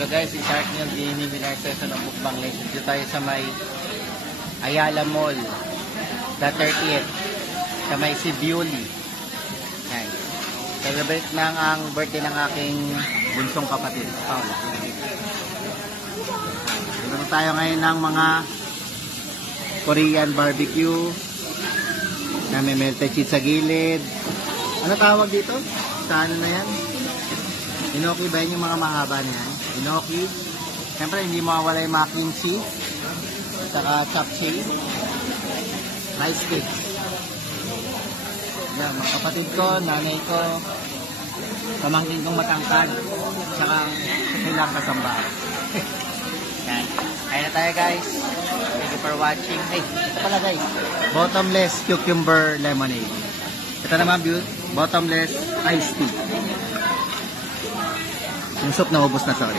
Hello guys, si Shark Neil Jimmy Villarceso ng Bukbang Lake. Dito tayo sa may Ayala Mall, the 30th, sa may Sibiuli. Yan. Celebrate na ang birthday ng aking bunsong kapatid, Paula. Dito tayo ngayon ng mga Korean barbecue na may melted cheese sa gilid. Ano tawag dito? Sa ano na yan? Inoki ba yun yung mga mahaba na yan? Inoki. Siyempre hindi mawawala yung mac and cheese. Saka chapchae. Rice cake. Yan, mga kapatid ko, nanay ko, pamangkin kong matangkad. Saka silang kasambahan. Yan. Kaya na tayo guys. Thank you for watching. Hey, ito pala guys. Bottomless cucumber lemonade. Ito naman, bottomless iced tea. Yung soup na ubos na, sorry.